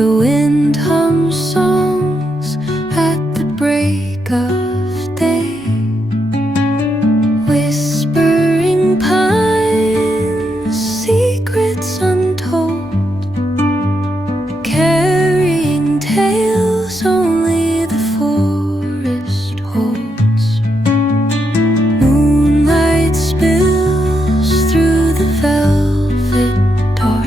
The wind hums songs at the break of day, whispering pines, secrets untold, carrying tales only the forest holds. Moonlight spills through the velvet dark,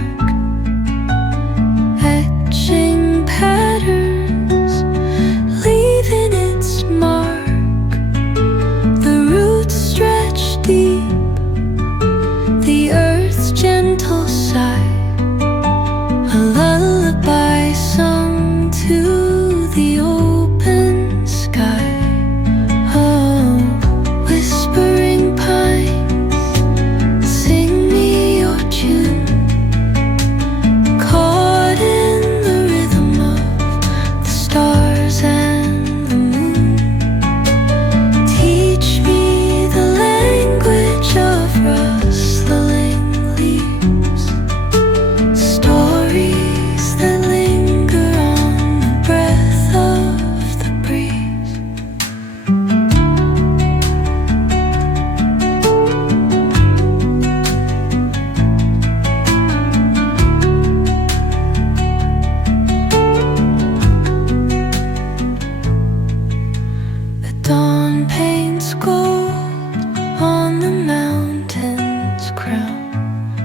etching patterns, leaving its mark. The roots stretch deep, the earth's gentle sigh, a lullaby sung to the open sky. Oh, whispering pines, sing me your tune, caught in the rhythm of the stars and the moon. Teach me the language of rustling leaves, stories that linger on the breath of the breeze. The dawn paints gold